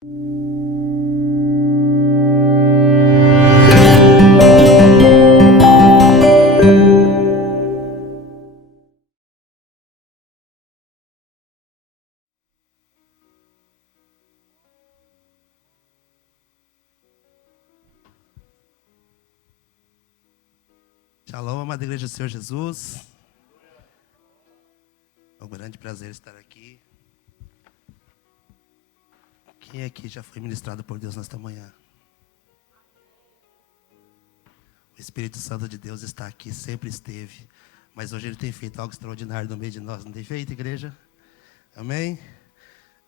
Shalom, amada igreja do Senhor Jesus. É um grande prazer estar aqui. Quem aqui já foi ministrado por Deus nesta manhã? O Espírito Santo de Deus está aqui, sempre esteve. Mas hoje Ele tem feito algo extraordinário no meio de nós. Não tem feito, igreja? Amém?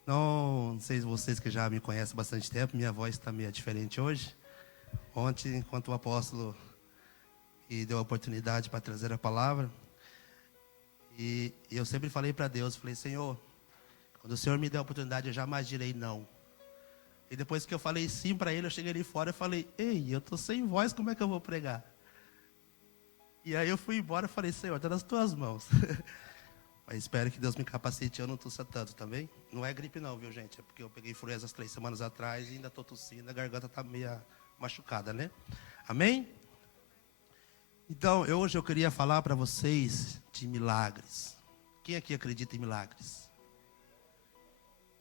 Não sei se vocês que já me conhecem há bastante tempo, minha voz está meio diferente hoje. Ontem, enquanto o apóstolo me deu a oportunidade para trazer a palavra, e eu sempre falei para Deus, falei, Senhor, quando o Senhor me der a oportunidade, eu jamais direi não. E depois que eu falei sim para Ele, eu cheguei ali fora e falei, ei, eu estou sem voz, como é que eu vou pregar? E aí eu fui embora e falei, Senhor, está nas tuas mãos. Mas espero que Deus me capacite, eu não tossa tanto também. Não é gripe não, viu gente? É porque eu peguei influenza 3 semanas atrás e ainda estou tossindo, a garganta está meio machucada, né? Amém? Então, hoje eu queria falar para vocês de milagres. Quem aqui acredita em milagres?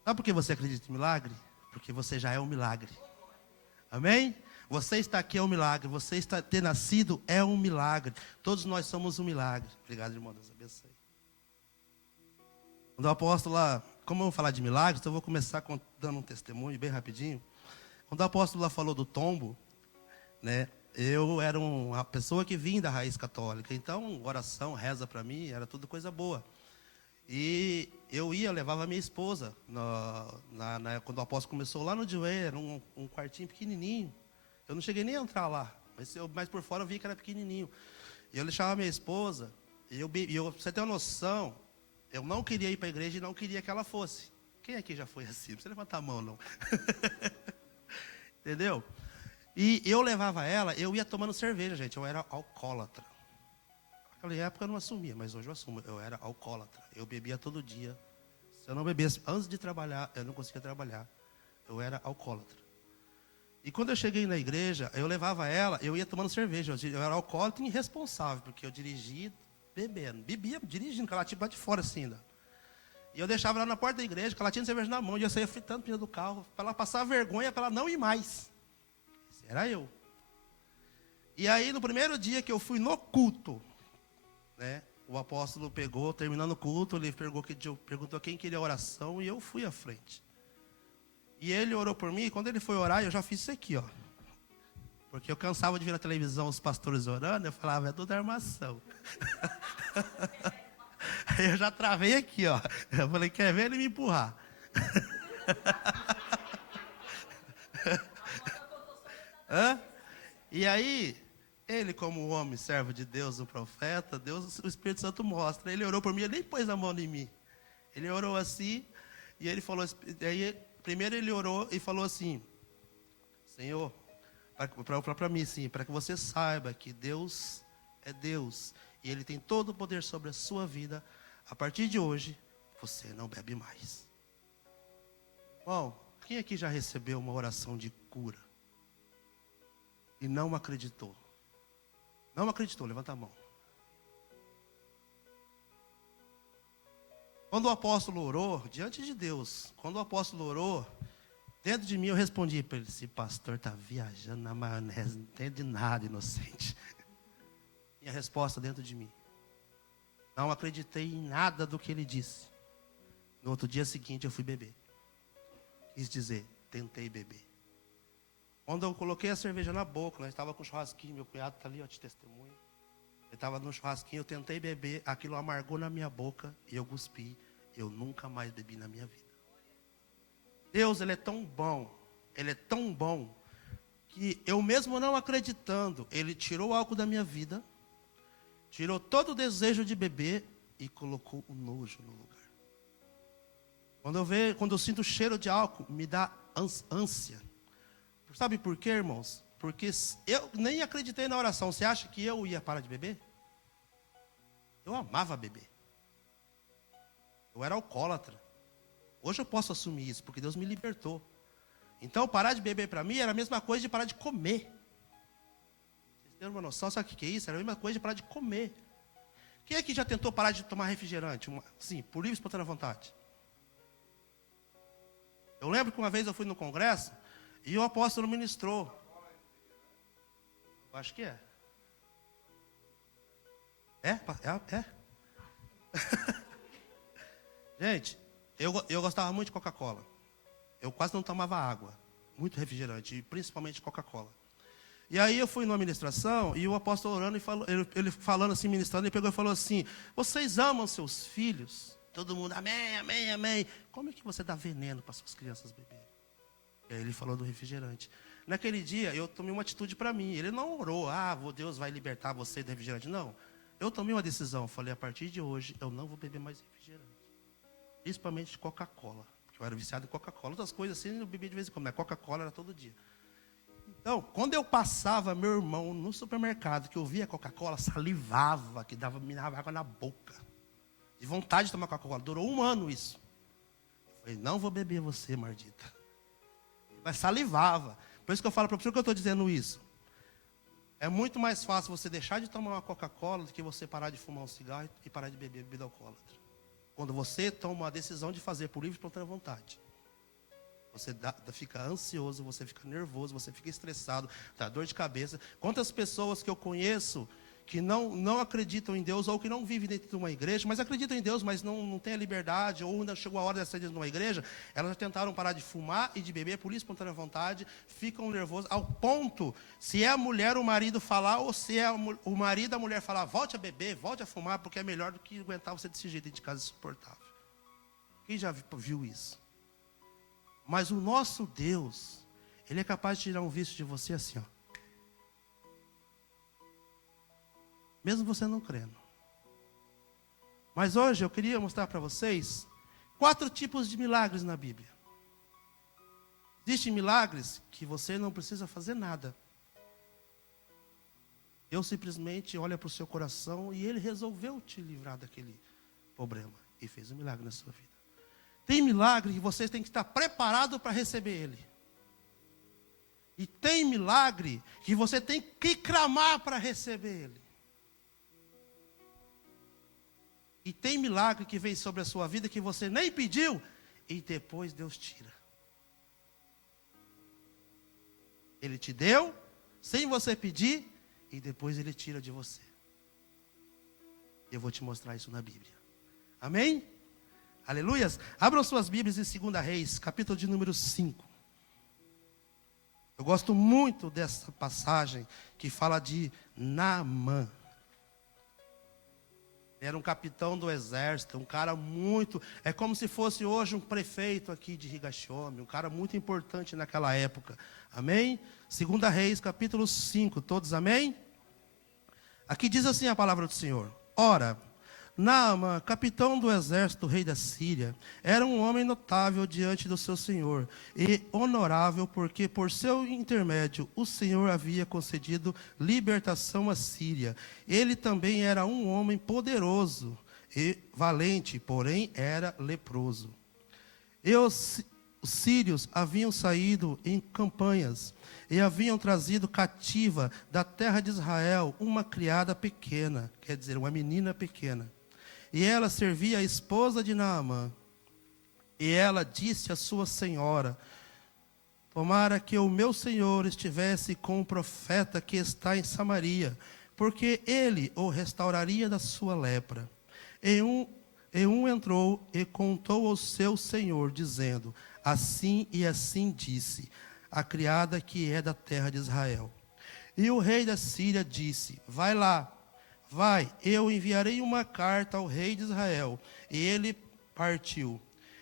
Sabe por que você acredita em milagre? Porque você já é um milagre. Amém? Você está aqui é um milagre. Você ter nascido é um milagre. Todos nós somos um milagre. Obrigado, irmão. Deus abençoe. Quando o apóstolo lá, como eu vou falar de milagres, então eu vou começar dando um testemunho bem rapidinho. Quando o apóstolo lá falou do tombo, né? Eu era uma pessoa que vinha da raiz católica. Então, oração, reza para mim, era tudo coisa boa. E eu levava a minha esposa, quando o apóstolo começou lá no joelho, era um quartinho pequenininho. Eu não cheguei nem a entrar lá, mas por fora eu vi que era pequenininho. E eu deixava a minha esposa, pra você ter uma noção, eu não queria ir para a igreja e não queria que ela fosse. Quem aqui já foi assim? Não precisa levantar a mão, não. Entendeu? E eu levava ela, eu ia tomando cerveja, gente, eu era alcoólatra. Naquela época eu não assumia, mas hoje eu assumo, eu era alcoólatra. Eu bebia todo dia. Se eu não bebesse antes de trabalhar, eu não conseguia trabalhar. Eu era alcoólatra. E quando eu cheguei na igreja, eu levava ela, eu ia tomando cerveja. Eu era alcoólatra e irresponsável, porque eu dirigia bebendo. Bebia, dirigindo, com a latinha de fora assim ainda. E eu deixava ela na porta da igreja, com a latinha de cerveja na mão, e eu saía fritando o pneu do carro, para ela passar vergonha, para ela não ir mais. Esse era eu. E aí, no primeiro dia que eu fui no culto, né, o apóstolo pegou, terminando o culto, ele perguntou quem queria oração, e eu fui à frente. E ele orou por mim, e quando ele foi orar, eu já fiz isso aqui, ó. Porque eu cansava de ver na televisão os pastores orando, eu falava, é tudo armação. Aí eu já travei aqui, ó. Eu falei, quer ver ele me empurrar? Hã? E aí, ele como homem, servo de Deus, um profeta, Deus, o Espírito Santo mostra. Ele orou por mim, ele nem pôs a mão em mim. Ele orou assim, e ele falou, primeiro ele orou e falou assim, Senhor, para mim sim, para que você saiba que Deus é Deus, e Ele tem todo o poder sobre a sua vida, a partir de hoje, você não bebe mais. Bom, quem aqui já recebeu uma oração de cura? E não acreditou? Não acreditou, levanta a mão. Quando o apóstolo orou, diante de Deus, quando o apóstolo orou, dentro de mim eu respondi para ele, esse pastor está viajando na maionese, não entende nada, inocente. Minha resposta dentro de mim. Não acreditei em nada do que ele disse. No outro dia seguinte eu fui beber. Quis dizer, tentei beber. Quando eu coloquei a cerveja na boca, nós estávamos com churrasquinho, meu cunhado está ali, ó, te testemunho. Ele estava no churrasquinho, eu tentei beber, aquilo amargou na minha boca e eu cuspi. Eu nunca mais bebi na minha vida. Deus, Ele é tão bom, que eu mesmo não acreditando, Ele tirou o álcool da minha vida, tirou todo o desejo de beber e colocou o nojo no lugar. Quando eu sinto o cheiro de álcool, me dá ânsia. Sabe por quê, irmãos? Porque eu nem acreditei na oração. Você acha que eu ia parar de beber? Eu amava beber. Eu era alcoólatra. Hoje eu posso assumir isso, porque Deus me libertou. Então, parar de beber para mim era a mesma coisa de parar de comer. Vocês têm uma noção? Sabe o que é isso? Era a mesma coisa de parar de comer. Quem aqui já tentou parar de tomar refrigerante? Sim, por livre e espontânea vontade. Eu lembro que uma vez eu fui no congresso e o apóstolo ministrou. Eu acho que é. É? Gente, eu gostava muito de Coca-Cola. Eu quase não tomava água. Muito refrigerante, e principalmente Coca-Cola. E aí eu fui numa ministração e o apóstolo orando, ele falando assim, ministrando, ele pegou e falou assim: vocês amam seus filhos? Todo mundo, amém, amém, amém. Como é que você dá veneno para suas crianças beberem? E aí ele falou do refrigerante. Naquele dia, eu tomei uma atitude para mim. Ele não orou, Deus vai libertar você do refrigerante. Não. Eu tomei uma decisão. Falei, a partir de hoje, eu não vou beber mais refrigerante. Principalmente Coca-Cola. Porque eu era viciado em Coca-Cola. Outras coisas assim, eu bebia de vez em quando. Mas Coca-Cola era todo dia. Então, quando eu passava, meu irmão, no supermercado, que eu via Coca-Cola, salivava, que me dava água na boca. De vontade de tomar Coca-Cola. Durou 1 ano isso. Eu falei, não vou beber você, maldita. Mas salivava. Por isso que eu falo para você, por que eu estou dizendo isso? É muito mais fácil você deixar de tomar uma Coca-Cola do que você parar de fumar um cigarro e parar de beber bebida alcoólatra. Quando você toma a decisão de fazer por livre e espontânea vontade. Você fica ansioso, você fica nervoso, você fica estressado, dá dor de cabeça. Quantas pessoas que eu conheço que não acreditam em Deus, ou que não vivem dentro de uma igreja, mas acreditam em Deus, mas não têm a liberdade, ou ainda chegou a hora de sair dentro de uma igreja, elas já tentaram parar de fumar e de beber por livre e espontânea vontade, ficam nervosos, ao ponto, se é a mulher, o marido falar, ou se é o marido, a mulher falar, volte a beber, volte a fumar, porque é melhor do que aguentar você desse jeito dentro de casa insuportável. Quem já viu isso? Mas o nosso Deus, Ele é capaz de tirar um vício de você assim, ó. Mesmo você não crendo. Mas hoje eu queria mostrar para vocês 4 tipos de milagres na Bíblia. Existem milagres que você não precisa fazer nada. Deus simplesmente olha para o seu coração e Ele resolveu te livrar daquele problema. E fez um milagre na sua vida. Tem milagre que vocês têm que estar preparados para receber ele. E tem milagre que você tem que clamar para receber ele. E tem milagre que vem sobre a sua vida que você nem pediu e depois Deus tira. Ele te deu sem você pedir e depois Ele tira de você. Eu vou te mostrar isso na Bíblia. Amém? Aleluias. Abram suas Bíblias em 2 Reis, capítulo de número 5. Eu gosto muito dessa passagem que fala de Naamã. Era um capitão do exército, um cara muito... É como se fosse hoje um prefeito aqui de Higashiomi, um cara muito importante naquela época. Amém? 2 Reis, capítulo 5, todos amém? Aqui diz assim a palavra do Senhor. Ora, Naamã, capitão do exército do rei da Síria, era um homem notável diante do seu senhor e honorável, porque por seu intermédio o Senhor havia concedido libertação à Síria. Ele também era um homem poderoso e valente, porém era leproso. E os sírios haviam saído em campanhas e haviam trazido cativa da terra de Israel uma criada pequena, quer dizer, uma menina pequena. E ela servia a esposa de Naamã. E ela disse à sua senhora: tomara que o meu senhor estivesse com o profeta que está em Samaria, porque ele o restauraria da sua lepra. E um entrou e contou ao seu senhor, dizendo: assim e assim disse a criada que é da terra de Israel. E o rei da Síria disse: vai lá. Vai, eu enviarei uma carta ao rei de Israel. E ele partiu.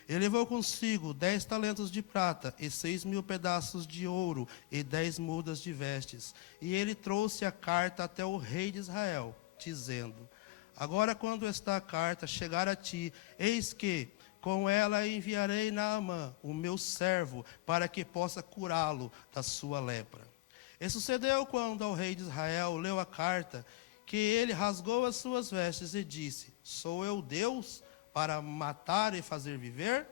Ele levou consigo 10 talentos de prata e 6.000 pedaços de ouro e 10 mudas de vestes. E ele trouxe a carta até o rei de Israel, dizendo: agora quando esta carta chegar a ti, eis que com ela enviarei Naamã, o meu servo, para que possa curá-lo da sua lepra. E sucedeu quando o rei de Israel leu a carta, que ele rasgou as suas vestes e disse: sou eu Deus para matar e fazer viver?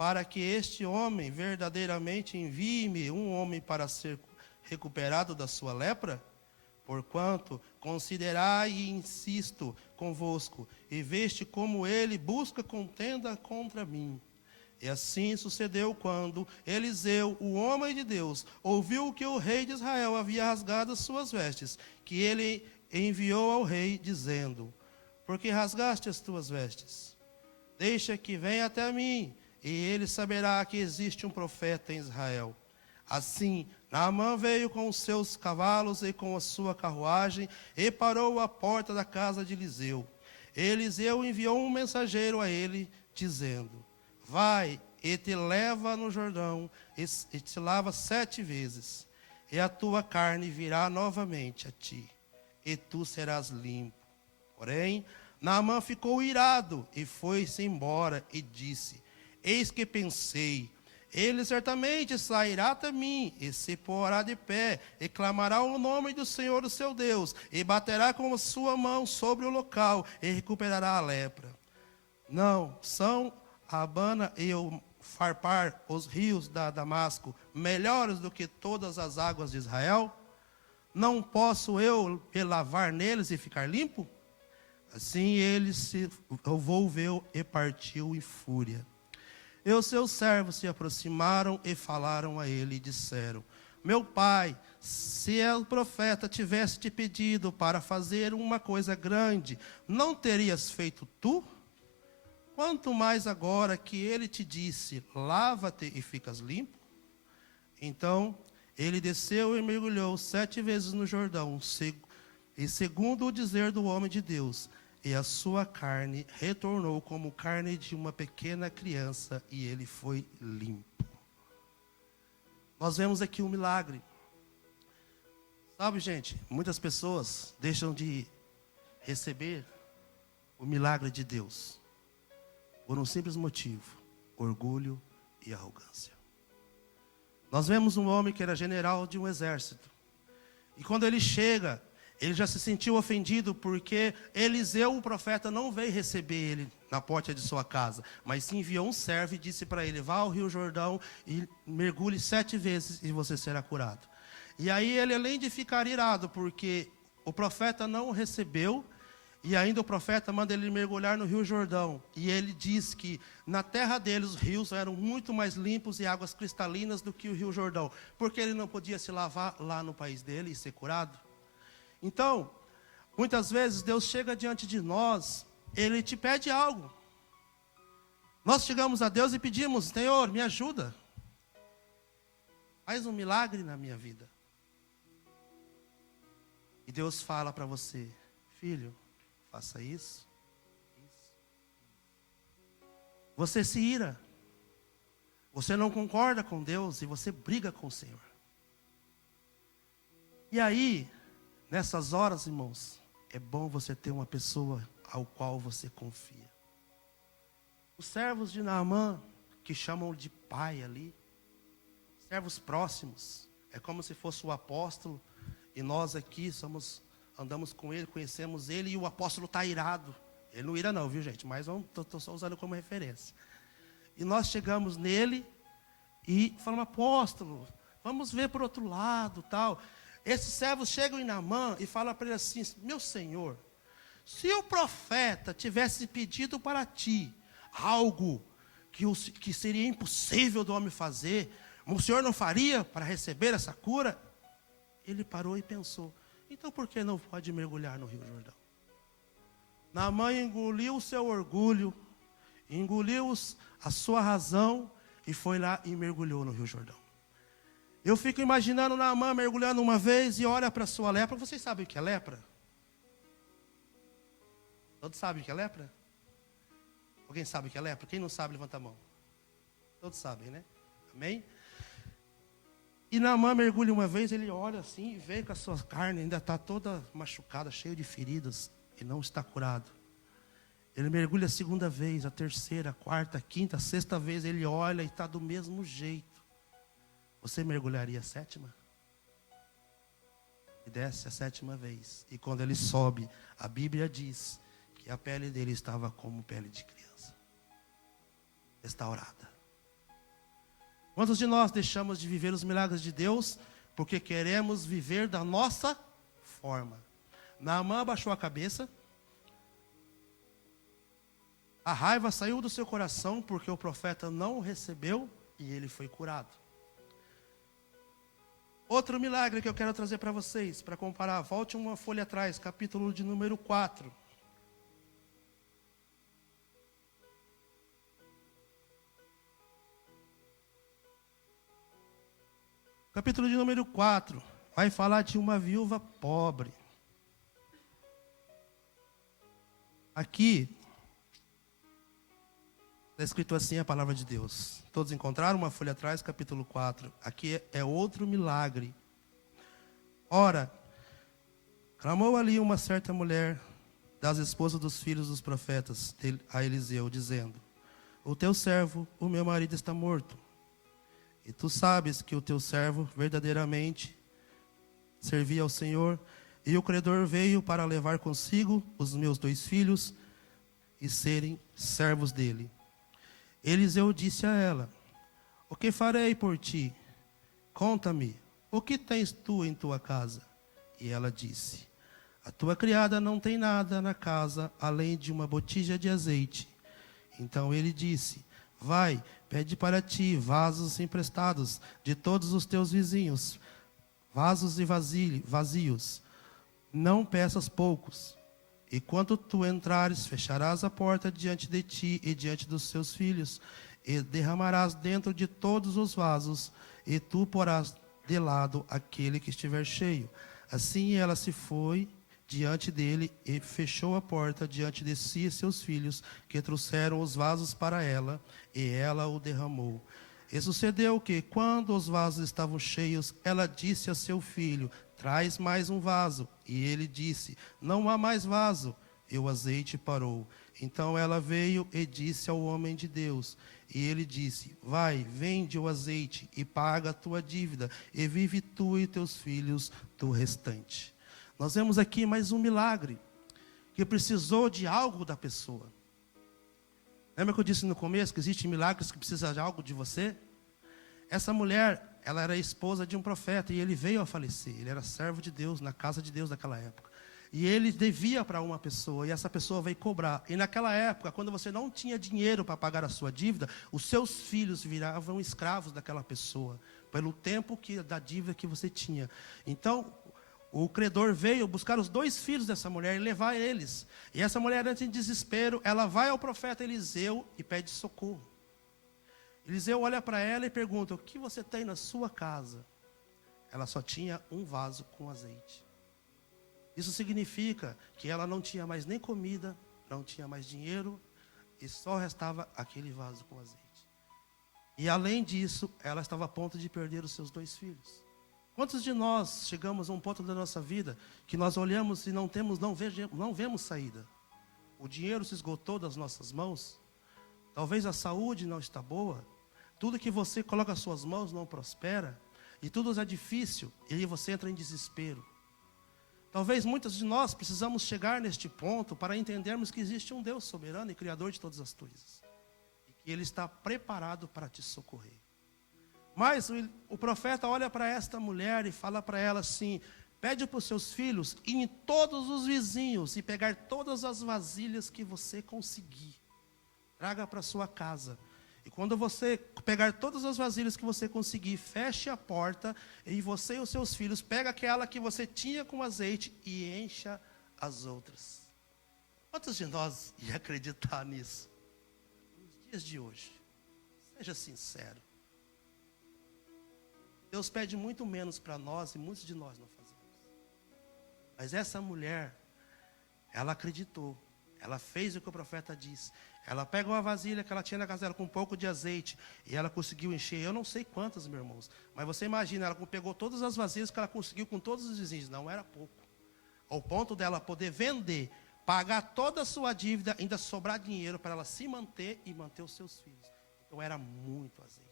para que este homem verdadeiramente envie-me um homem para ser recuperado da sua lepra? Porquanto considerai e insisto convosco, e veste como ele busca contenda contra mim. E assim sucedeu quando Eliseu, o homem de Deus, ouviu que o rei de Israel havia rasgado as suas vestes, que ele enviou ao rei, dizendo: por que rasgaste as tuas vestes? Deixa que venha até mim, e ele saberá que existe um profeta em Israel. Assim, Naamã veio com os seus cavalos e com a sua carruagem, e parou à porta da casa de Eliseu. Eliseu enviou um mensageiro a ele, dizendo: vai e te leva no Jordão, e te lava 7 vezes, e a tua carne virá novamente a ti, e tu serás limpo. Porém, Naamã ficou irado, e foi-se embora, e disse: eis que pensei, ele certamente sairá até mim, e se porá de pé, e clamará o nome do Senhor, o seu Deus, e baterá com a sua mão sobre o local, e recuperará a lepra. Não, são Abana e o Farpar, os rios da Damasco, melhores do que todas as águas de Israel? Não posso eu me lavar neles e ficar limpo? Assim ele se volveu e partiu em fúria. E os seus servos se aproximaram e falaram a ele e disseram: meu pai, se o profeta tivesse te pedido para fazer uma coisa grande, não terias feito tu? Quanto mais agora que ele te disse: lava-te e ficas limpo? Então ele desceu e mergulhou 7 vezes no Jordão, e segundo o dizer do homem de Deus, e a sua carne retornou como carne de uma pequena criança, e ele foi limpo. Nós vemos aqui um milagre. Sabe, gente, muitas pessoas deixam de receber o milagre de Deus por um simples motivo: orgulho e arrogância. Nós vemos um homem que era general de um exército, e quando ele chega, ele já se sentiu ofendido porque Eliseu, o profeta, não veio receber ele na porta de sua casa, mas sim enviou um servo e disse para ele: vá ao Rio Jordão e mergulhe 7 vezes e você será curado. E aí ele, além de ficar irado porque o profeta não o recebeu, e ainda o profeta manda ele mergulhar no Rio Jordão, e ele diz que na terra dele os rios eram muito mais limpos e águas cristalinas do que o Rio Jordão, porque ele não podia se lavar lá no país dele e ser curado. Então, muitas vezes Deus chega diante de nós, Ele te pede algo. Nós chegamos a Deus e pedimos: Senhor, me ajuda, faz um milagre na minha vida. E Deus fala para você: filho, faça isso. Você se ira, você não concorda com Deus e você briga com o Senhor. E aí, nessas horas, irmãos, é bom você ter uma pessoa ao qual você confia. Os servos de Naamã, que chamam de pai ali, servos próximos, é como se fosse o apóstolo, e nós aqui andamos com ele, conhecemos ele, e o apóstolo está irado. Ele não ira não, viu, gente? Mas estou só usando como referência. E nós chegamos nele e falamos: apóstolo, vamos ver por outro lado, tal. Esses servos chegam em Naamã e falam para ele assim: meu senhor, se o profeta tivesse pedido para ti algo que seria impossível do homem fazer, o senhor não faria para receber essa cura? Ele parou e pensou: então por que não pode mergulhar no Rio Jordão? Naamã engoliu o seu orgulho, engoliu a sua razão e foi lá e mergulhou no Rio Jordão. Eu fico imaginando Naamã mergulhando uma vez e olha para a sua lepra. Vocês sabem o que é lepra? Todos sabem o que é lepra? Alguém sabe o que é lepra? Quem não sabe, levanta a mão. Todos sabem, né? Amém? E Naamã mergulha uma vez, ele olha assim e vê que a sua carne ainda está toda machucada, cheia de feridas, e não está curado. Ele mergulha a segunda vez, a terceira, a quarta, a quinta, a sexta vez, ele olha e está do mesmo jeito. Você mergulharia a 7ª? E desce a 7ª vez. E quando ele sobe, a Bíblia diz que a pele dele estava como pele de criança, restaurada. Quantos de nós deixamos de viver os milagres de Deus porque queremos viver da nossa forma? Naamã abaixou a cabeça. A raiva saiu do seu coração porque o profeta não o recebeu e ele foi curado. Outro milagre que eu quero trazer para vocês, para comparar. Volte uma folha atrás, capítulo de número 4. Capítulo de número 4 vai falar de uma viúva pobre. Aqui está escrito assim a palavra de Deus. Todos encontraram uma folha atrás, capítulo 4. Aqui é outro milagre. Ora, clamou ali uma certa mulher das esposas dos filhos dos profetas a Eliseu, dizendo: o teu servo, o meu marido, está morto. E tu sabes que o teu servo verdadeiramente servia ao Senhor, e o credor veio para levar consigo os meus 2 filhos e serem servos dele. Eliseu disse a ela: o que farei por ti? Conta-me, o que tens tu em tua casa? E ela disse: a tua criada não tem nada na casa, além de uma botija de azeite. Então ele disse: vai, pede para ti vasos emprestados de todos os teus vizinhos, vasos e vazios. Não peças poucos. E quando tu entrares, fecharás a porta diante de ti e diante dos seus filhos, e derramarás dentro de todos os vasos, e tu porás de lado aquele que estiver cheio. Assim ela se foi diante dele e fechou a porta diante de si e seus filhos, que trouxeram os vasos para ela, e ela o derramou. E sucedeu que, quando os vasos estavam cheios, ela disse a seu filho: traz mais um vaso. E ele disse: não há mais vaso. E o azeite parou. Então ela veio e disse ao homem de Deus. E ele disse: vai, vende o azeite e paga a tua dívida, e vive tu e teus filhos do restante. Nós vemos aqui mais um milagre, que precisou de algo da pessoa. Lembra que eu disse no começo que existem milagres que precisam de algo de você? Essa mulher, ela era esposa de um profeta, e ele veio a falecer. Ele era servo de Deus, na casa de Deus naquela época. E ele devia para uma pessoa, e essa pessoa veio cobrar. E naquela época, quando você não tinha dinheiro para pagar a sua dívida, os seus filhos viravam escravos daquela pessoa, pelo tempo da dívida que você tinha. Então, o credor veio buscar os 2 filhos dessa mulher e levar eles. E essa mulher, antes em desespero, ela vai ao profeta Eliseu e pede socorro. Eliseu olha para ela e pergunta: o que você tem na sua casa? Ela só tinha um vaso com azeite. Isso significa que ela não tinha mais nem comida, não tinha mais dinheiro, e só restava aquele vaso com azeite. E além disso, ela estava a ponto de perder os seus 2 filhos. Quantos de nós chegamos a um ponto da nossa vida que nós olhamos e não vemos saída? O dinheiro se esgotou das nossas mãos. Talvez a saúde não está boa. Tudo que você coloca as suas mãos não prospera. E tudo é difícil. E aí você entra em desespero. Talvez muitos de nós precisamos chegar neste ponto para entendermos que existe um Deus soberano e criador de todas as coisas. E que Ele está preparado para te socorrer. Mas o profeta olha para esta mulher e fala para ela assim: pede para os seus filhos ir em todos os vizinhos e pegar todas as vasilhas que você conseguir. Traga para sua casa. E quando você pegar todas as vasilhas que você conseguir, feche a porta, e você e os seus filhos pega aquela que você tinha com azeite e encha as outras. Quantos de nós iam acreditar nisso? Nos dias de hoje. Seja sincero. Deus pede muito menos para nós e muitos de nós não fazemos. Mas essa mulher, ela acreditou. Ela fez o que o profeta disse. Ela pega uma vasilha que ela tinha na casa dela com um pouco de azeite e ela conseguiu encher. Eu não sei quantas, meus irmãos. Mas você imagina, ela pegou todas as vasilhas que ela conseguiu com todos os vizinhos. Não era pouco. Ao ponto dela poder vender, pagar toda a sua dívida, ainda sobrar dinheiro para ela se manter e manter os seus filhos. Então era muito azeite.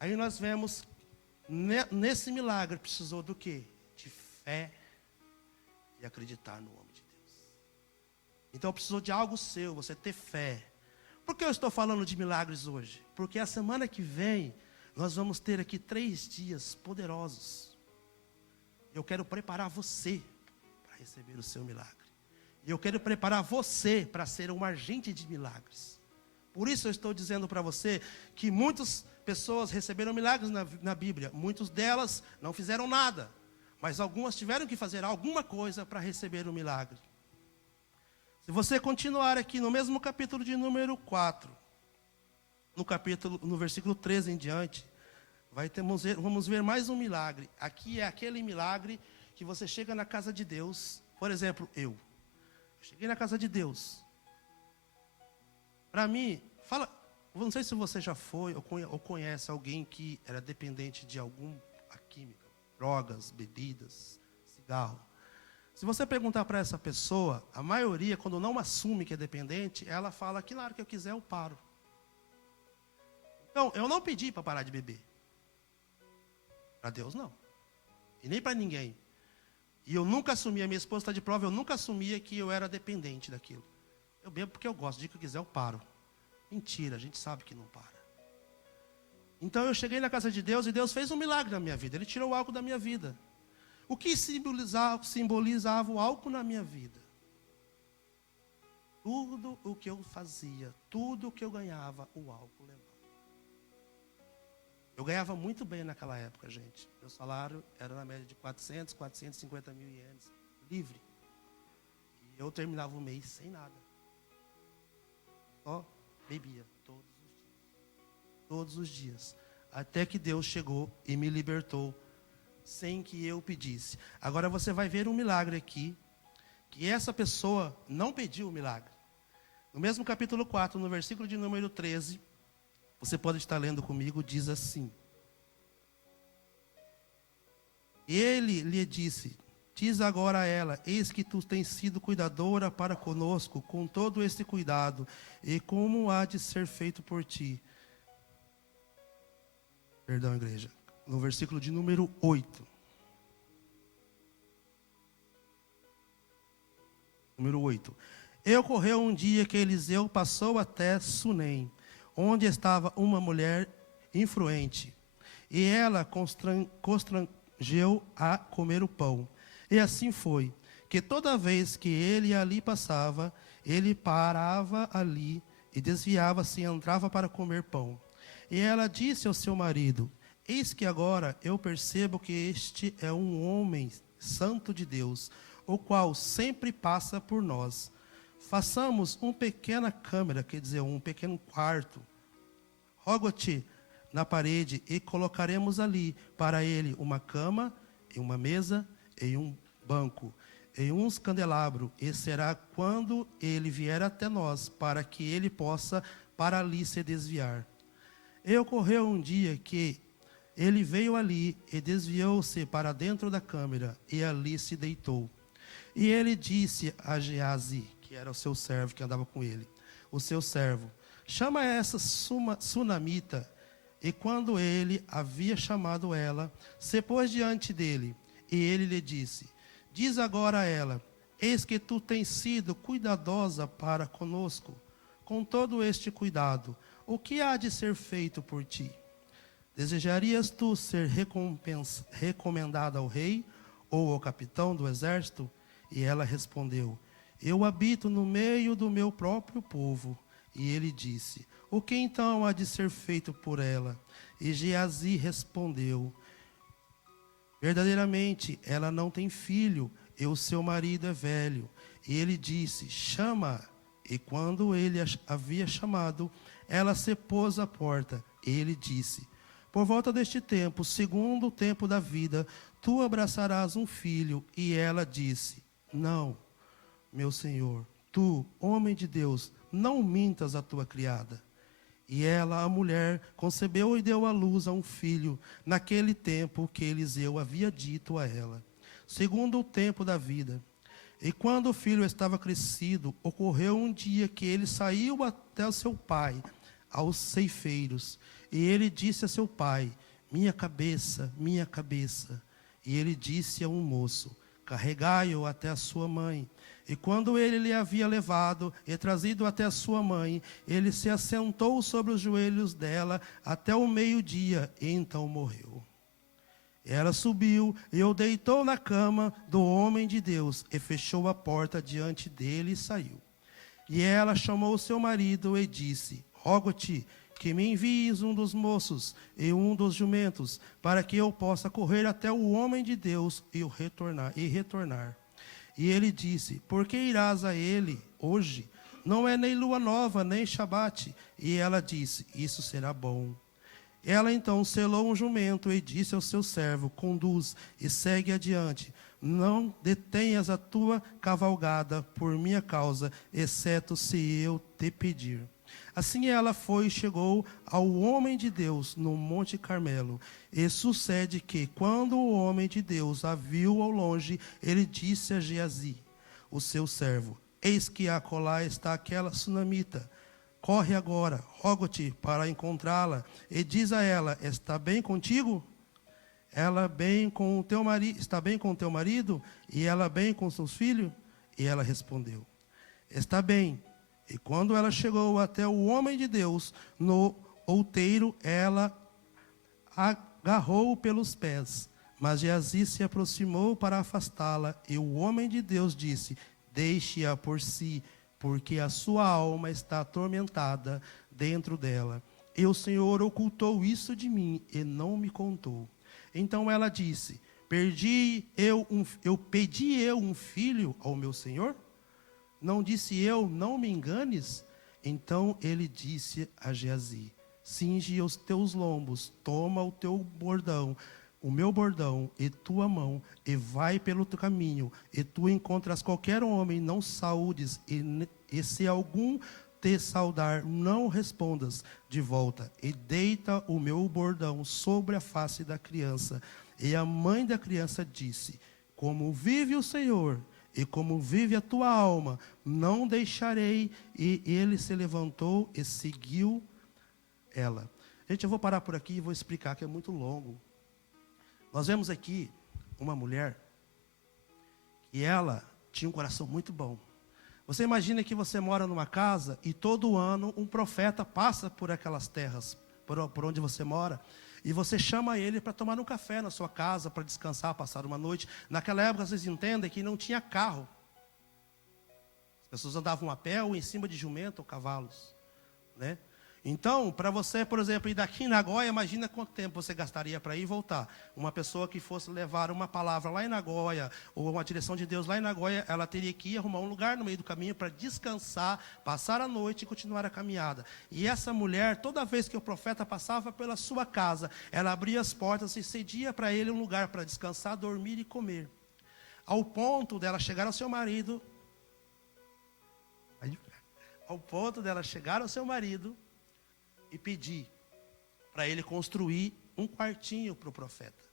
Aí nós vemos, nesse milagre, precisou do quê? De fé e acreditar no homem de Deus. Então precisou de algo seu, você ter fé. Por que eu estou falando de milagres hoje? Porque a semana que vem, nós vamos ter aqui 3 dias poderosos. Eu quero preparar você para receber o seu milagre. Eu quero preparar você para ser um agente de milagres. Por isso eu estou dizendo para você que muitas pessoas receberam milagres na Bíblia. Muitas delas não fizeram nada. Mas algumas tiveram que fazer alguma coisa para receber o milagre. Se você continuar aqui no mesmo capítulo de número 4, no versículo 13 em diante, vamos ver mais um milagre. Aqui é aquele milagre que você chega na casa de Deus. Por exemplo, eu cheguei na casa de Deus. Para mim, não sei se você já foi ou conhece alguém que era dependente de alguma química, drogas, bebidas, cigarro. Se você perguntar para essa pessoa, a maioria, quando não assume que é dependente, ela fala que na hora que eu quiser eu paro. Então, eu não pedi para parar de beber. Para Deus, não. E nem para ninguém. E eu nunca assumia, minha esposa está de prova, eu nunca assumia que eu era dependente daquilo. Eu bebo porque eu gosto, de que eu quiser eu paro. Mentira, a gente sabe que não para. Então eu cheguei na casa de Deus e Deus fez um milagre na minha vida. Ele tirou o álcool da minha vida. O que simbolizava o álcool na minha vida? Tudo o que eu fazia, tudo o que eu ganhava, o álcool levava. Eu ganhava muito bem naquela época, gente. Meu salário era na média de 450 mil ienes, livre. E eu terminava o mês sem nada. Só bebia todos os dias. Todos os dias. Até que Deus chegou e me libertou, sem que eu pedisse. Agora você vai ver um milagre aqui, que essa pessoa não pediu o milagre. No mesmo capítulo 4, no versículo de número 13, você pode estar lendo comigo, diz assim. Ele lhe disse, diz agora a ela, eis que tu tens sido cuidadora para conosco, com todo este cuidado, e como há de ser feito por ti. Perdão, igreja. No versículo de número 8. Número 8. E ocorreu um dia que Eliseu passou até Sunem, onde estava uma mulher influente, e ela constrangeu a comer o pão. E assim foi, que toda vez que ele ali passava, ele parava ali e desviava-se e entrava para comer pão. E ela disse ao seu marido, eis que agora eu percebo que este é um homem santo de Deus, o qual sempre passa por nós. Façamos uma pequena câmara, quer dizer, um pequeno quarto, rogo-te na parede, e colocaremos ali para ele uma cama, e uma mesa, e um banco, e uns candelabros, e será quando ele vier até nós, para que ele possa para ali se desviar. E ocorreu um dia que ele veio ali e desviou-se para dentro da câmara, e ali se deitou. E ele disse a Geazi, que era o seu servo que andava com ele, o seu servo, chama essa sunamita. E quando ele havia chamado ela, se pôs diante dele, e ele lhe disse, diz agora a ela, eis que tu tens sido cuidadosa para conosco, com todo este cuidado, o que há de ser feito por ti? Desejarias tu ser recomendada ao rei, ou ao capitão do exército? E ela respondeu, eu habito no meio do meu próprio povo. E ele disse, o que então há de ser feito por ela? E Geazi respondeu, verdadeiramente ela não tem filho, e o seu marido é velho. E ele disse, chama. E quando ele havia chamado, ela se pôs à porta. E ele disse, por volta deste tempo, segundo o tempo da vida, tu abraçarás um filho. E ela disse, não, meu senhor, tu, homem de Deus, não mintas a tua criada. E ela, a mulher, concebeu e deu à luz a um filho, naquele tempo que Eliseu havia dito a ela, segundo o tempo da vida. E quando o filho estava crescido, ocorreu um dia que ele saiu até o seu pai, aos ceifeiros. E ele disse a seu pai, minha cabeça, minha cabeça. E ele disse a um moço, carregai-o até a sua mãe. E quando ele lhe havia levado e trazido até a sua mãe, ele se assentou sobre os joelhos dela até o meio-dia, e então morreu. Ela subiu e o deitou na cama do homem de Deus, e fechou a porta diante dele e saiu. E ela chamou o seu marido e disse: rogo-te que me envies um dos moços e um dos jumentos, para que eu possa correr até o homem de Deus e retornar. E ele disse: por que irás a ele hoje? Não é nem lua nova, nem Shabat. E ela disse: isso será bom. Ela então selou um jumento e disse ao seu servo: conduz e segue adiante. Não detenhas a tua cavalgada por minha causa, exceto se eu te pedir. Assim ela foi e chegou ao homem de Deus no Monte Carmelo. E sucede que, quando o homem de Deus a viu ao longe, ele disse a Geazi, o seu servo: eis que acolá está aquela sunamita. Corre agora, rogo-te para encontrá-la, e diz a ela: está bem contigo? Ela bem com o teu marido, está bem com o teu marido? E ela bem com seus filhos? E ela respondeu: está bem. E quando ela chegou até o homem de Deus no outeiro, ela agarrou-o pelos pés. Mas Geazi se aproximou para afastá-la, e o homem de Deus disse: deixe-a por si, porque a sua alma está atormentada dentro dela. E o Senhor ocultou isso de mim e não me contou. Então ela disse: pedi eu um filho ao meu Senhor? Não disse eu: não me enganes? Então ele disse a Geazi: cinge os teus lombos, toma o teu bordão, o meu bordão e tua mão, e vai pelo teu caminho, e tu encontras qualquer homem, não saúdes, e se algum te saudar, não respondas de volta, e deita o meu bordão sobre a face da criança. E a mãe da criança disse: como vive o Senhor, e como vive a tua alma, não deixarei. E ele se levantou e seguiu ela. Gente, eu vou parar por aqui e vou explicar, que é muito longo. Nós vemos aqui uma mulher que ela tinha um coração muito bom. Você imagina que você mora numa casa e todo ano um profeta passa por aquelas terras, por onde você mora, e você chama ele para tomar um café na sua casa, para descansar, passar uma noite. Naquela época, vocês entendem que não tinha carro. As pessoas andavam a pé ou em cima de jumento ou cavalos, né? Então, para você, por exemplo, ir daqui em Nagoya, imagina quanto tempo você gastaria para ir e voltar. Uma pessoa que fosse levar uma palavra lá em Nagoya, ou uma direção de Deus lá em Nagoya, ela teria que ir arrumar um lugar no meio do caminho para descansar, passar a noite e continuar a caminhada. E essa mulher, toda vez que o profeta passava pela sua casa, ela abria as portas e cedia para ele um lugar para descansar, dormir e comer. Ao ponto dela chegar ao seu marido, e pedir para ele construir um quartinho para o profeta.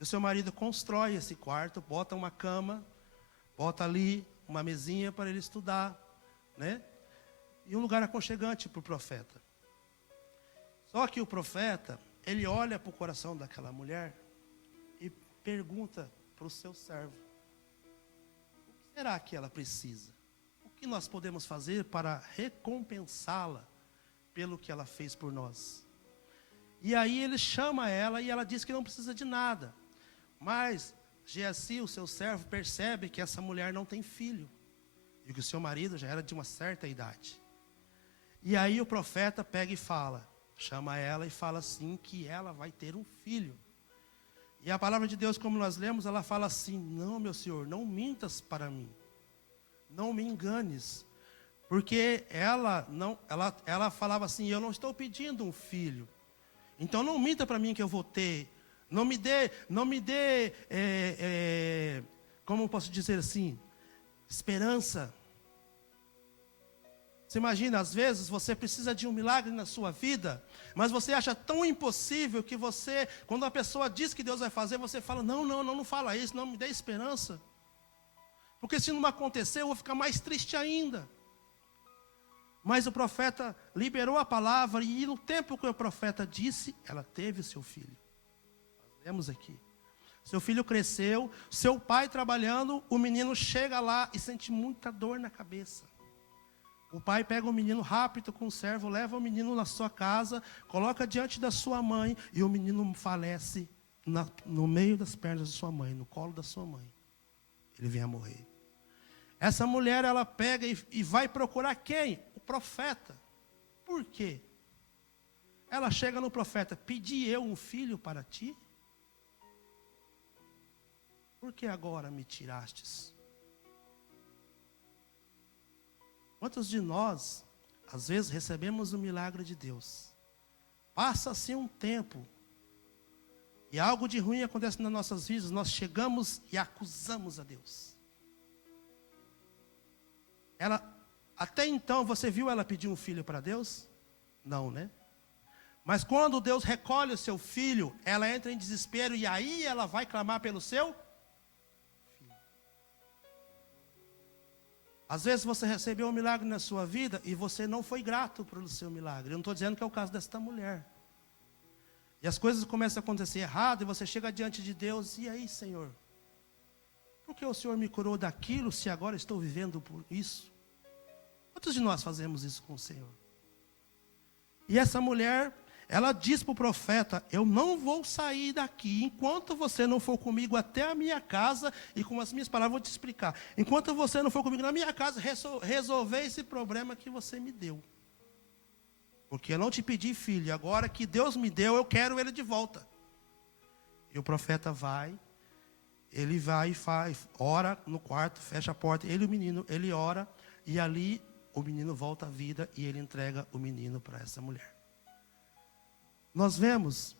E o seu marido constrói esse quarto, bota uma cama, bota ali uma mesinha para ele estudar, né? E um lugar aconchegante para o profeta. Só que o profeta, ele olha para o coração daquela mulher e pergunta para o seu servo: o que será que ela precisa? O que nós podemos fazer para recompensá-la pelo que ela fez por nós? E aí ele chama ela e ela diz que não precisa de nada. Mas Geazi, o seu servo, percebe que essa mulher não tem filho, e que o seu marido já era de uma certa idade. E aí o profeta pega e fala, chama ela e fala assim, que ela vai ter um filho. E a palavra de Deus, como nós lemos, ela fala assim: não, meu senhor, não mintas para mim, não me enganes. Porque ela falava assim: eu não estou pedindo um filho, então não minta para mim que eu vou ter. Não me dê, como eu posso dizer assim, esperança. Você imagina, às vezes você precisa de um milagre na sua vida, mas você acha tão impossível que você, quando a pessoa diz que Deus vai fazer, você fala: não fala isso, não me dê esperança. Porque se não acontecer, eu vou ficar mais triste ainda. Mas o profeta liberou a palavra, e no tempo que o profeta disse, ela teve o seu filho. Nós lemos aqui. Seu filho cresceu, seu pai trabalhando, o menino chega lá e sente muita dor na cabeça. O pai pega o menino rápido com o servo, leva o menino na sua casa, coloca diante da sua mãe e o menino falece no meio das pernas da sua mãe, no colo da sua mãe. Ele vem a morrer. Essa mulher, ela pega e vai procurar quem? O profeta. Por quê? Ela chega no profeta: pedi eu um filho para ti? Por que agora me tirastes? Quantos de nós, às vezes, recebemos o milagre de Deus? Passa-se um tempo, e algo de ruim acontece nas nossas vidas, nós chegamos e acusamos a Deus. Até então, você viu ela pedir um filho para Deus? Não, né? Mas quando Deus recolhe o seu filho, ela entra em desespero e aí ela vai clamar pelo seu filho. Às vezes você recebeu um milagre na sua vida e você não foi grato pelo seu milagre. Eu não estou dizendo que é o caso desta mulher. E as coisas começam a acontecer errado e você chega diante de Deus: e aí, Senhor? Por que o Senhor me curou daquilo se agora estou vivendo por isso? Quantos de nós fazemos isso com o Senhor? E essa mulher, ela diz para o profeta: eu não vou sair daqui enquanto você não for comigo até a minha casa, e com as minhas palavras vou te explicar. Enquanto você não for comigo na minha casa, resolver esse problema que você me deu. Porque eu não te pedi filho, agora que Deus me deu, eu quero ele de volta. E o profeta vai, ele vai e faz, ora no quarto, fecha a porta, ele e o menino, ele ora, e ali o menino volta à vida e ele entrega o menino para essa mulher. Nós vemos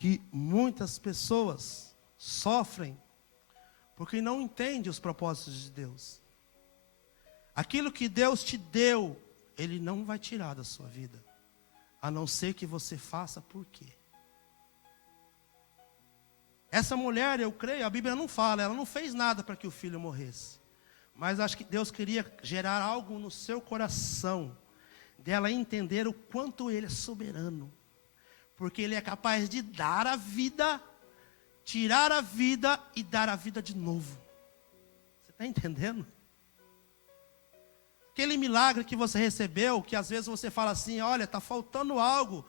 que muitas pessoas sofrem porque não entendem os propósitos de Deus. Aquilo que Deus te deu, Ele não vai tirar da sua vida, a não ser que você faça por quê. Essa mulher, eu creio, a Bíblia não fala, ela não fez nada para que o filho morresse. Mas acho que Deus queria gerar algo no seu coração, dela entender o quanto Ele é soberano. Porque Ele é capaz de dar a vida, tirar a vida e dar a vida de novo. Você está entendendo? Aquele milagre que você recebeu, que às vezes você fala assim: olha, está faltando algo.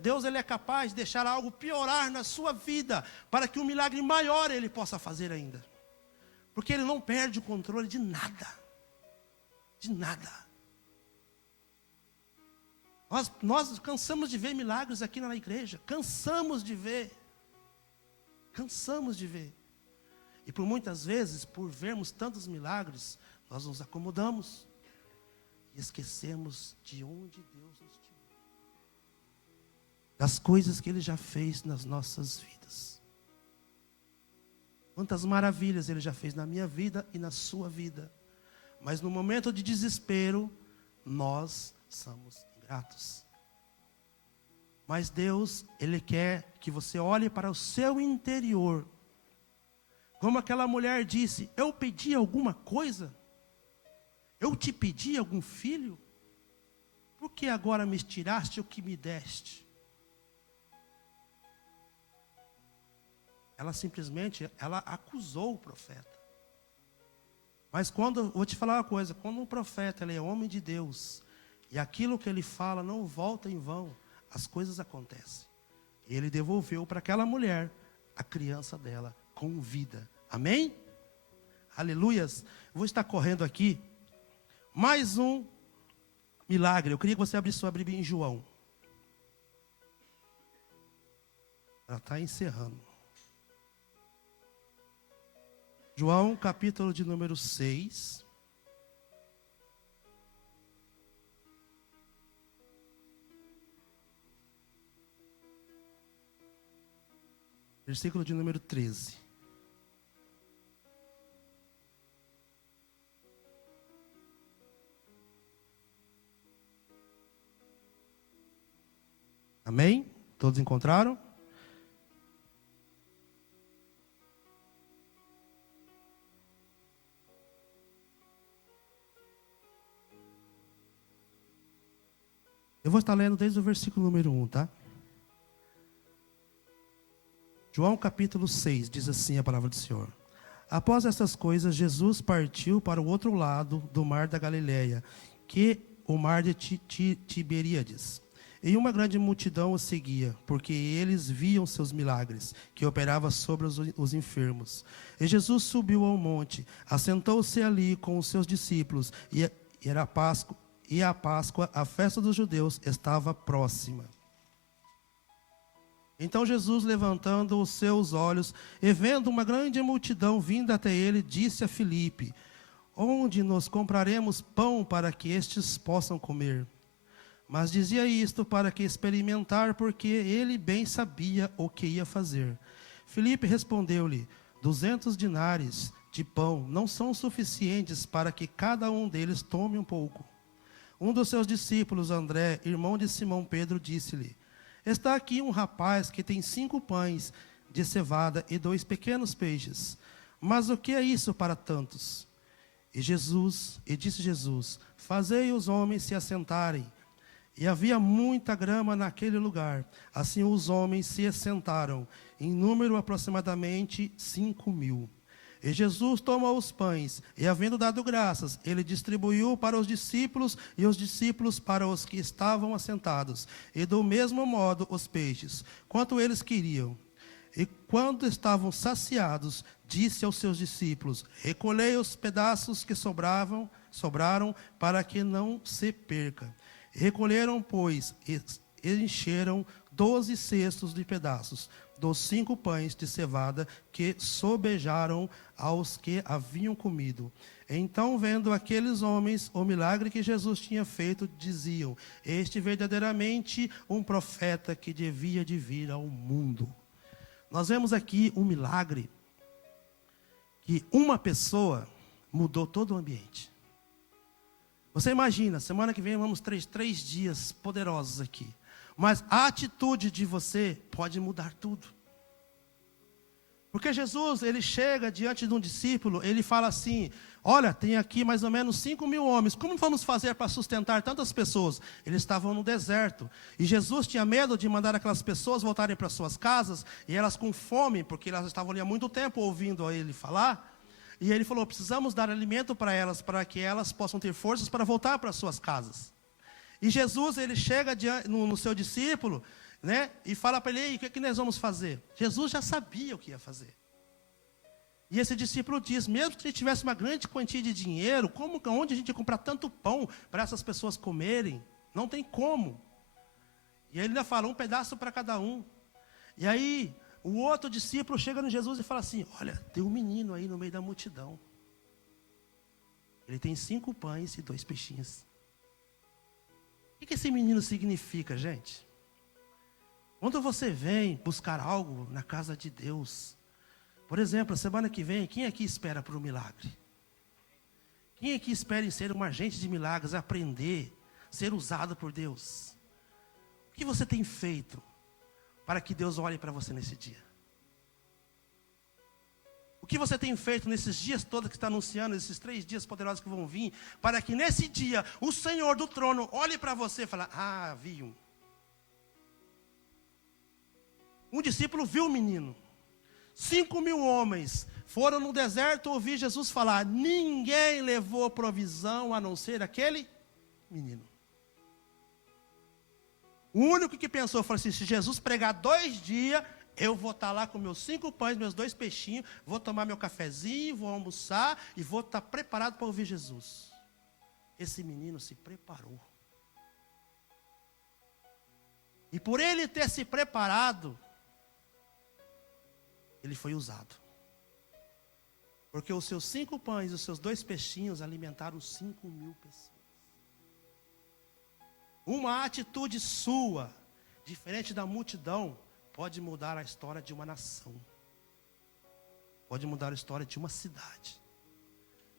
Deus ele é capaz de deixar algo piorar na sua vida, para que um milagre maior Ele possa fazer ainda. Porque Ele não perde o controle de nada. De nada. Nós cansamos de ver milagres aqui na igreja. Cansamos de ver. Cansamos de ver. E por muitas vezes, por vermos tantos milagres, nós nos acomodamos. E esquecemos de onde Deus nos tirou. Das coisas que Ele já fez nas nossas vidas. Quantas maravilhas Ele já fez na minha vida e na sua vida. Mas no momento de desespero, nós somos ingratos. Mas Deus, Ele quer que você olhe para o seu interior. Como aquela mulher disse: eu pedi alguma coisa? Eu te pedi algum filho? Por que agora me tiraste o que me deste? Ela simplesmente, ela acusou o profeta. Mas vou te falar uma coisa, quando um profeta, ele é homem de Deus, e aquilo que ele fala não volta em vão, as coisas acontecem. E ele devolveu para aquela mulher a criança dela com vida. Amém? Aleluias. Vou estar correndo aqui. Mais um milagre. Eu queria que você abrisse sua Bíblia em João. Ela está encerrando. João, capítulo de número 6. Versículo de número 13. Amém? Todos encontraram? Eu vou estar lendo desde o versículo número 1, tá? João capítulo 6, diz assim a palavra do Senhor. Após essas coisas, Jesus partiu para o outro lado do mar da Galileia, que o mar de Tiberíades. E uma grande multidão o seguia, porque eles viam seus milagres, que operava sobre os enfermos. E Jesus subiu ao monte, assentou-se ali com os seus discípulos, e era Páscoa, e a Páscoa, a festa dos judeus, estava próxima. Então Jesus, levantando os seus olhos, e vendo uma grande multidão vindo até ele, disse a Filipe: onde nos compraremos pão para que estes possam comer? Mas dizia isto para que experimentar, porque ele bem sabia o que ia fazer. Filipe respondeu-lhe: 200 dinares de pão não são suficientes para que cada um deles tome um pouco. Um dos seus discípulos, André, irmão de Simão Pedro, disse-lhe: está aqui um rapaz que tem 5 pães de cevada e 2 pequenos peixes. Mas o que é isso para tantos? E disse Jesus: fazei os homens se assentarem. E havia muita grama naquele lugar. Assim os homens se assentaram, em número aproximadamente 5.000. E Jesus tomou os pães, e havendo dado graças, ele distribuiu para os discípulos, e os discípulos para os que estavam assentados. E do mesmo modo os peixes, quanto eles queriam. E quando estavam saciados, disse aos seus discípulos: recolhei os pedaços que sobraram, para que não se perca. Recolheram, pois, e encheram 12 cestos de pedaços dos 5 pães de cevada que sobejaram aos que haviam comido. Então, vendo aqueles homens o milagre que Jesus tinha feito, diziam: este verdadeiramente um profeta que devia de vir ao mundo. Nós vemos aqui um milagre que uma pessoa mudou todo o ambiente. Você imagina, semana que vem vamos três dias poderosos aqui. Mas a atitude de você pode mudar tudo. Porque Jesus, ele chega diante de um discípulo, ele fala assim: olha, tem aqui mais ou menos 5.000 homens. Como vamos fazer para sustentar tantas pessoas? Eles estavam no deserto. E Jesus tinha medo de mandar aquelas pessoas voltarem para suas casas, e elas com fome, porque elas estavam ali há muito tempo ouvindo a ele falar. E ele falou: precisamos dar alimento para elas, para que elas possam ter forças para voltar para suas casas. E Jesus, ele chega no seu discípulo, né, e fala para ele: ei, o que é que nós vamos fazer? Jesus já sabia o que ia fazer. E esse discípulo diz: mesmo que a gente tivesse uma grande quantia de dinheiro, onde a gente ia comprar tanto pão para essas pessoas comerem? Não tem como. E ele ainda fala: um pedaço para cada um. E aí o outro discípulo chega no Jesus e fala assim: olha, tem um menino aí no meio da multidão. Ele tem 5 pães e 2 peixinhos. O que esse menino significa, gente? Quando você vem buscar algo na casa de Deus, por exemplo, a semana que vem, quem aqui espera por um milagre? Quem aqui espera em ser um agente de milagres, aprender, ser usado por Deus? O que você tem feito para que Deus olhe para você nesse dia? O que você tem feito nesses dias todos que está anunciando, esses 3 dias poderosos que vão vir, para que nesse dia o Senhor do trono olhe para você e fale: ah, vi um. Um discípulo viu o menino. 5.000 homens foram no deserto ouvir Jesus falar. Ninguém levou provisão a não ser aquele menino. O único que pensou, falou assim: se Jesus pregar 2 dias, eu vou estar lá com meus 5 pães, meus 2 peixinhos, vou tomar meu cafezinho, vou almoçar e vou estar preparado para ouvir Jesus. Esse menino se preparou. E por ele ter se preparado, ele foi usado. Porque os seus 5 pães e os seus 2 peixinhos alimentaram 5.000 pessoas. Uma atitude sua, diferente da multidão, pode mudar a história de uma nação. Pode mudar a história de uma cidade.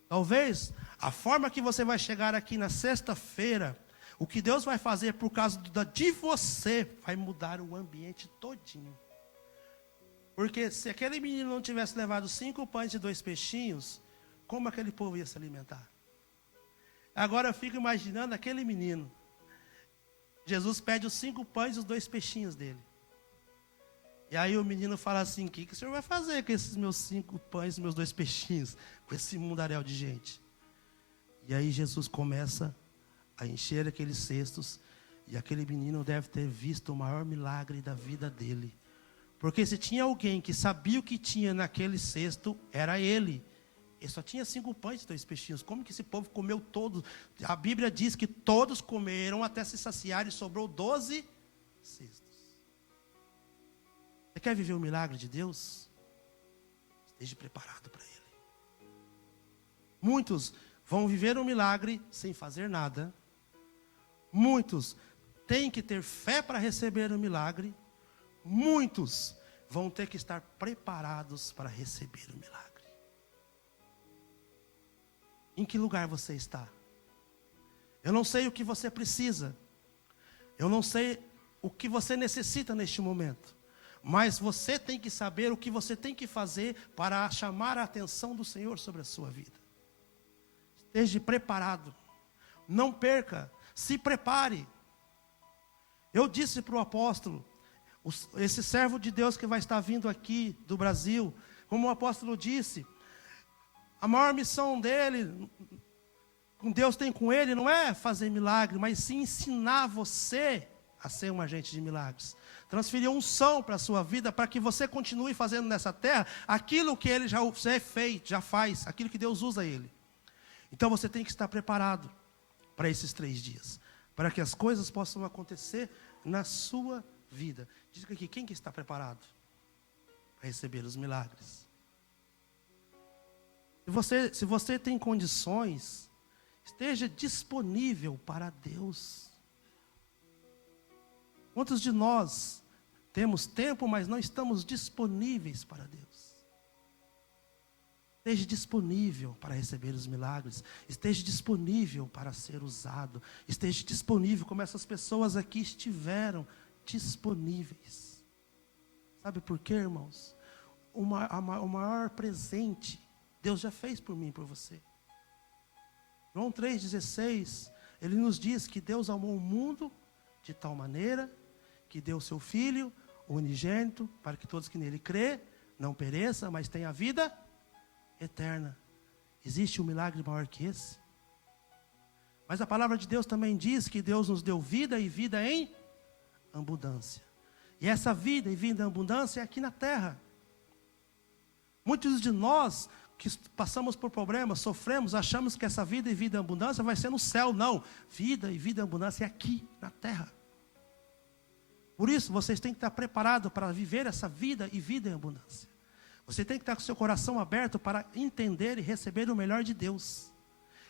Talvez a forma que você vai chegar aqui na sexta-feira, o que Deus vai fazer por causa de você, vai mudar o ambiente todinho. Porque se aquele menino não tivesse levado 5 pães e 2 peixinhos, como aquele povo ia se alimentar? Agora eu fico imaginando aquele menino. Jesus pede os 5 pães e os 2 peixinhos dele. E aí o menino fala assim, o que o senhor vai fazer com esses meus 5 pães e meus 2 peixinhos? Com esse mundaréu de gente. E aí Jesus começa a encher aqueles cestos. E aquele menino deve ter visto o maior milagre da vida dele. Porque se tinha alguém que sabia o que tinha naquele cesto, era ele. Ele só tinha 5 pães e 2 peixinhos. Como que esse povo comeu todos? A Bíblia diz que todos comeram até se saciar e sobrou 12 cestos. Você quer viver o milagre de Deus? Esteja preparado para ele. Muitos vão viver um milagre sem fazer nada. Muitos têm que ter fé para receber o milagre. Muitos vão ter que estar preparados para receber o milagre. Em que lugar você está? Eu não sei o que você precisa. Eu não sei o que você necessita neste momento. Mas você tem que saber o que você tem que fazer para chamar a atenção do Senhor sobre a sua vida. Esteja preparado. Não perca. Se prepare. Eu disse para o apóstolo, esse servo de Deus que vai estar vindo aqui do Brasil, como o apóstolo disse, a maior missão dele, com Deus tem com ele, não é fazer milagre, mas sim ensinar você a ser um agente de milagres. Transferir unção para a sua vida, para que você continue fazendo nessa terra aquilo que ele já fez, já faz, aquilo que Deus usa ele. Então você tem que estar preparado para esses 3 dias, para que as coisas possam acontecer na sua vida. Diz aqui, quem que está preparado para receber os milagres? Se você tem condições, esteja disponível para Deus. Quantos de nós temos tempo, mas não estamos disponíveis para Deus? Esteja disponível para receber os milagres. Esteja disponível para ser usado. Esteja disponível como essas pessoas aqui estiveram disponíveis. Sabe por quê, irmãos? O maior presente Deus já fez por mim e por você. João 3,16, ele nos diz que Deus amou o mundo de tal maneira que deu o seu Filho, o unigênito, para que todos que nele crê, não pereça, mas tenha vida eterna. Existe um milagre maior que esse? Mas a palavra de Deus também diz que Deus nos deu vida e vida em abundância. E essa vida e vida em abundância é aqui na terra. Muitos de nós que passamos por problemas, sofremos, achamos que essa vida e vida em abundância vai ser no céu. Não, vida e vida em abundância é aqui na terra. Por isso, vocês têm que estar preparados para viver essa vida e vida em abundância. Você tem que estar com o seu coração aberto para entender e receber o melhor de Deus.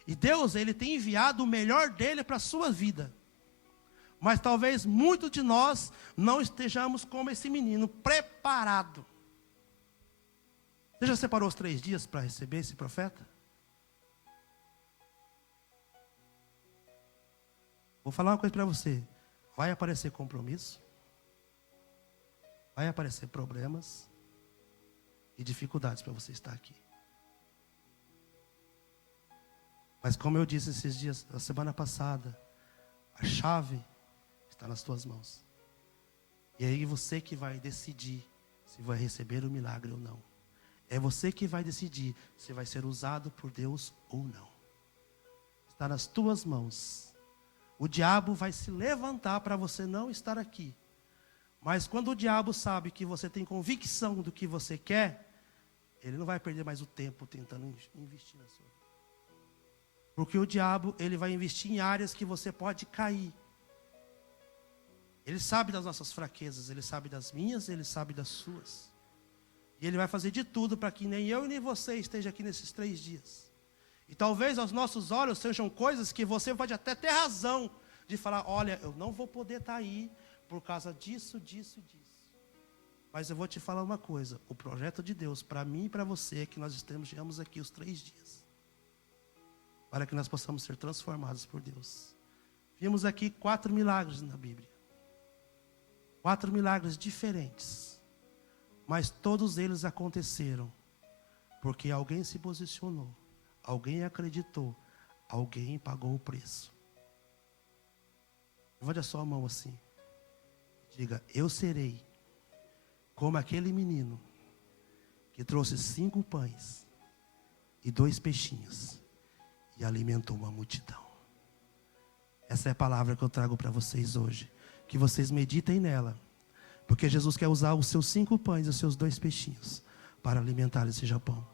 E Deus, Ele tem enviado o melhor dEle para a sua vida. Mas talvez muitos de nós não estejamos como esse menino, preparado. Você já separou os 3 dias para receber esse profeta? Vou falar uma coisa para você. Vai aparecer compromisso. Vai aparecer problemas e dificuldades para você estar aqui. Mas como eu disse esses dias, a semana passada, a chave está nas tuas mãos. E aí você que vai decidir se vai receber o milagre ou não. É você que vai decidir se vai ser usado por Deus ou não. Está nas tuas mãos. O diabo vai se levantar para você não estar aqui. Mas quando o diabo sabe que você tem convicção do que você quer, ele não vai perder mais o tempo tentando investir na sua vida. Porque o diabo, ele vai investir em áreas que você pode cair. Ele sabe das nossas fraquezas, ele sabe das minhas, ele sabe das suas. E ele vai fazer de tudo para que nem eu e nem você esteja aqui nesses 3 dias. E talvez aos nossos olhos sejam coisas que você pode até ter razão de falar, olha, eu não vou poder estar aí por causa disso, disso e disso. Mas eu vou te falar uma coisa, o projeto de Deus para mim e para você é que nós estejamos aqui os 3 dias. Para que nós possamos ser transformados por Deus. Vimos aqui 4 milagres na Bíblia. 4 milagres diferentes. Mas todos eles aconteceram porque alguém se posicionou, alguém acreditou, alguém pagou o preço. Levante a sua mão assim. Diga, eu serei como aquele menino que trouxe 5 pães e 2 peixinhos e alimentou uma multidão. Essa é a palavra que eu trago para vocês hoje. Que vocês meditem nela. Porque Jesus quer usar os seus 5 pães e os seus 2 peixinhos para alimentar esse Japão.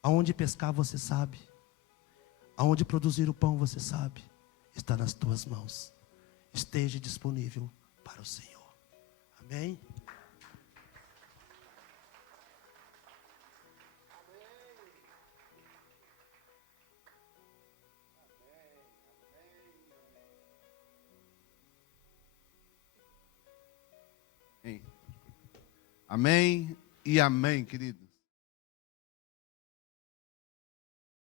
Aonde pescar você sabe. Aonde produzir o pão você sabe. Está nas tuas mãos. Esteja disponível para o Senhor. Amém? Amém e amém, querido.